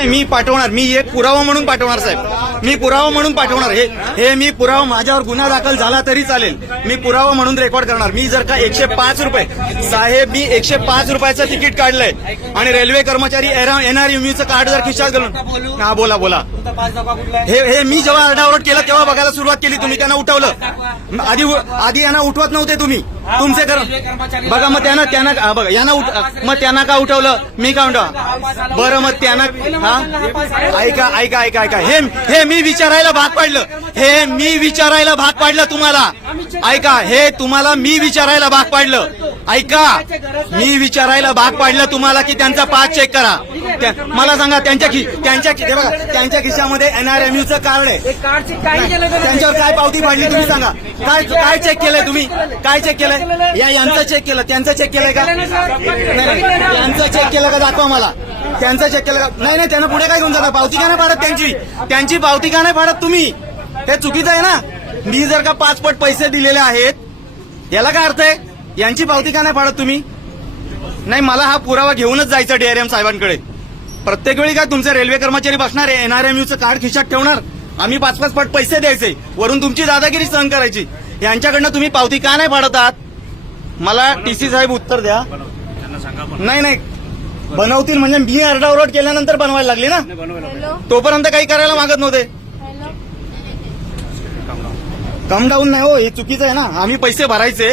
नाही, मी पाठवणार. मी एक पुरावा म्हणून पाठवणार साहेब. मी पुरावा म्हणून पाठवणार. हे मी पुरावा, माझ्यावर गुन्हा दाखल झाला तरी चालेल, मी पुरावा म्हणून रेकॉर्ड करणार. मी जर का 105 रुपये साहेब, मी 105 रुपयाचं तिकीट काढलंय आणि रेल्वे कर्मचारी NRMUचं कार्ड जर खिशात घालून, हा बोला बोला. हे मी जेव्हा आरडाओरड केलं तेव्हा बघायला सुरुवात केली तुम्ही. त्यांना उठवलं. आधी यांना उठवत नव्हते तुम्ही. तुमचे बघा, मग त्यांना बघा, यांना मग त्यांना का उठवलं? मी का उठव? बरं, मग त्यांना ऐका. हे मी विचारायला भाग पाडलं. हे मी विचारायला भाग पाडलं तुम्हाला. ऐका, हे तुम्हाला मी विचारायला भाग पाडलं. ऐका, मी विचारायला भाग पाडलं तुम्हाला की त्यांचा पास चेक करा. मला सांगा, त्यांच्या खिशामध्ये NRMUचं कार्ड आहे. त्यांच्यावर काय पावती पाडली तुम्ही सांगा. काय चेक केलंय तुम्ही? काय चेक केलंय? यांचं चेक केलं, त्यांचं चेक केलंय का? यांचं चेक केलं का? दाखवा मला. त्यांचं चेक केलं का? नाही, त्यांना पुढे काय घेऊन जाता? पावती का नाही पाडत त्यांची पावती का नाही पाडत तुम्ही? हे चुकीचं आहे ना. मी जर का 5 पट पैसे दिलेले आहेत, याला काय अर्थ आहे? यांची पावती का नाही पाडत तुम्ही? नाही, मला हा पुरावा घेऊनच जायचं DRM साहेबांकडे. प्रत्येक वेळी काय तुमचे रेल्वे कर्मचारी बसणार आहे, NRMUचं कार्ड खिशात ठेवणार, आम्ही 5-5 पट पैसे द्यायचे, वरून तुमची दादागिरी सहन करायची. यांच्याकडनं तुम्ही पावती का नाही पाडत आहात? मला TC साहेब उत्तर द्या. नाही, बनवतील म्हणजे मी आरडाओरड केल्यानंतर बनवायला लागली ना. तोपर्यंत काही करायला मागत नव्हते. कम डाऊन नाही हो, हे चुकीचं आहे ना. आम्ही पैसे भरायचे.